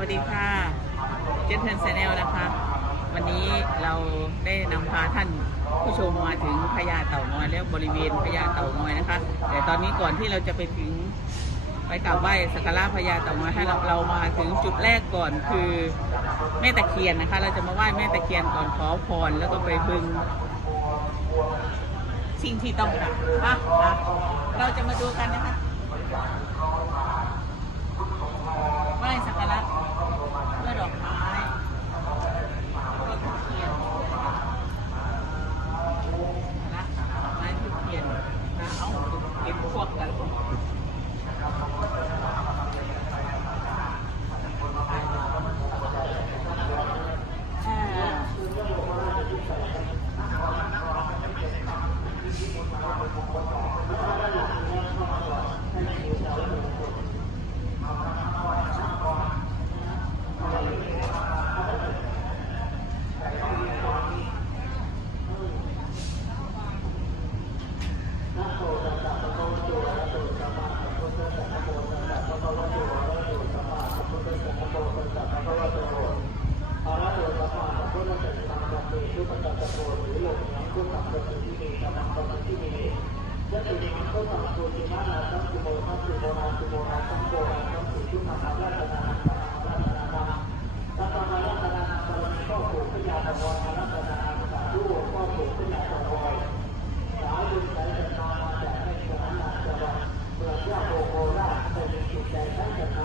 วัสดีค่ะเจนเทนแนลนะคะ วันนี้เราได้นำพาท่านผู้ชมมาถึงพญาเต่างอยและบริเวณพญาเต่างอยนะคะ แต่ตอนนี้ก่อนที่เราจะไปถึงไปกราบไหว้สักการะพญาเต่างอยให้เราเรามาถึงจุดแรกก่อนคือแม่ตะเคียนนะคะ เราจะมาไหว้แม่ตะเคียนก่อนขอพรแล้วก็ไปบึงสิ่งที่ต้องการอะอะเราจะมาดูกันนะคะไหว้สักการะด้วยดอกไม้ด้วยทูบเทียนนะไม้ทูบเทียนนะเอาเก็บพวกกันอ่า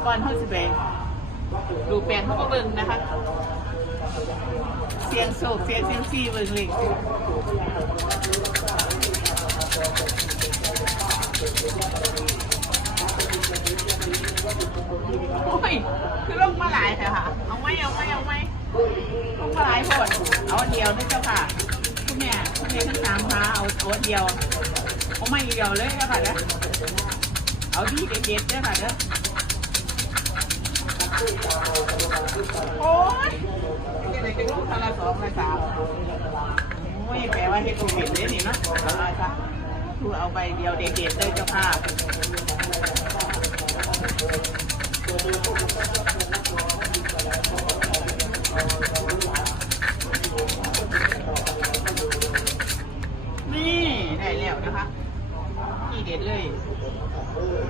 ก่อนเขาสิไปดูแปลงเขาก็เบิ่งนะคะ เสียงโศกเสียงเสียงซีเบิ่งเลย โอ้ย คือลงมาหลายแต่ค่ะ เอาไหมเอาไหมเอาไหมลงมาหลายคนเอาเดียวนี่เจ้าค่ะคุณแม่คุณแม่ทั้งสามพาเอาเอาอันเดียวเอาไม่เดียวเลยเจ้าค่ะเด้อเอาดีเด็ดๆเจ้าค่ะเด้อโอ้ยยังไงจะลูกทาราสองละสามโอ้ยแปลว่าเฮ็ดกูเห็นเลยนี่เนาะเอาละจ้ะกูเอาใบเดียวเด็ดๆเลยเจ้าค่ะนี่ได้แล้วนะคะที่เด็ดเลย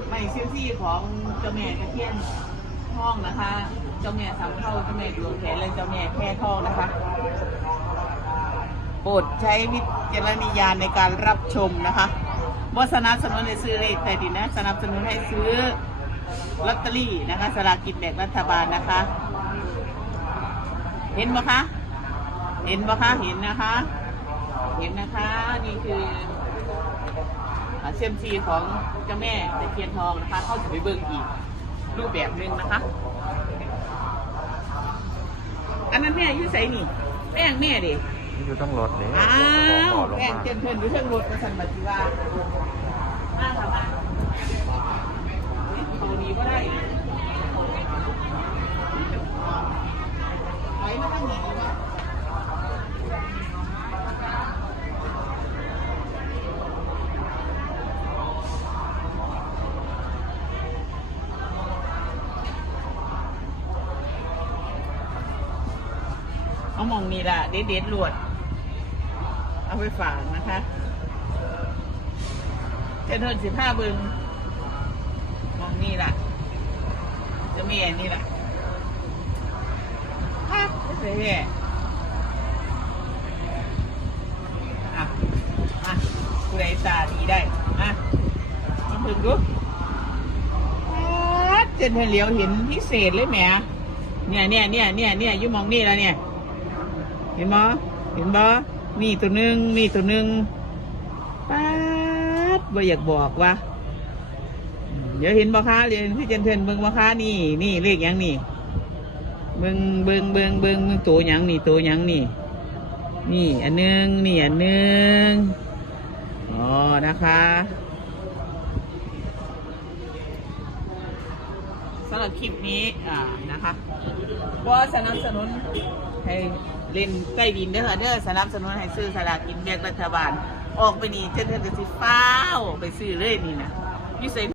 ไม่ซิ่ซี่ของเจ้าแม่ตะเคียนทองนะคะ เจ้าแม่สามเท่าเจ้าแม่ดวงแขนและเจ้าแม่แค่ทองนะคะ โปรดใช้วิจารณญาณในการรับชมนะคะว่าสนับสนุนให้ซื้อเลขแต่ดินนะ สนับสนุนให้ซื้อลอตเตอรี่นะคะ สลากกินแบ่งรัฐบาลนะคะ เห็นไหมคะ เห็นไหมคะ เห็นนะคะ เห็นนะคะ นี่คือเซียมซีของเจ้าแม่ตะเคียนทองนะคะ เข้าสู่ไปเบิ่งอีก รูปแบบหนึ่งนะคะ อันนั้นแม่ยุ่ใส่นี่ แป้งแม่ดิ อยู่ต้องรถเลยอ้าขอวลงแป้งมาเจนเพิ่นอยู่เทิงรถกระสันบัติว่ามาค่ะมาเขาดีก็ได้ไปมาทางนี้ดีกว่าเอามองนี่ล่ะเด็ดเด็ดๆลวด เอาไปฝากนะคะเจนเทินสิบห้าบึงมองนี่ล่ะ จะมีอันนี้ล่ะฮะไม่ใช่แย่อะมาผู้ใดตาดีได้มามาบึงดูเจนเทินเหลียวเห็นพิเศษเลยแหมเนี่ยเนี่ยเนี่ยเนี่ยเนี่ยยุ่มองนี่แล้วเนี่ย เห็นบ่เห็นบ่ นี่ตัวหนึ่งนี่ตัวหนึ่งป๊าดบ่อยากบอกว่าเดี๋ยวเห็นบ่คะเรียนพี่เจนเทนเบิ่งบ่คะนี่นี่เลขยังนี่เบิ่งเบิ่งเบิ่งเบิ่งเบิ่งตัวยังนี่ตัวยังนี่ นี่อันหนึงนี่อันหนึงอ๋อนะคะสำหรับคลิปนี้อ่านะคะว่าสนับสนุน ให้เล่นใต้ดินเด้อค่ะเด้อสนับสนุนให้ซื้อสลากกินแบ่งรัฐบาล ออกไปนี่เจนเทนจะสิฟ้าวไปซื้อเลยนี่นะอยูใส่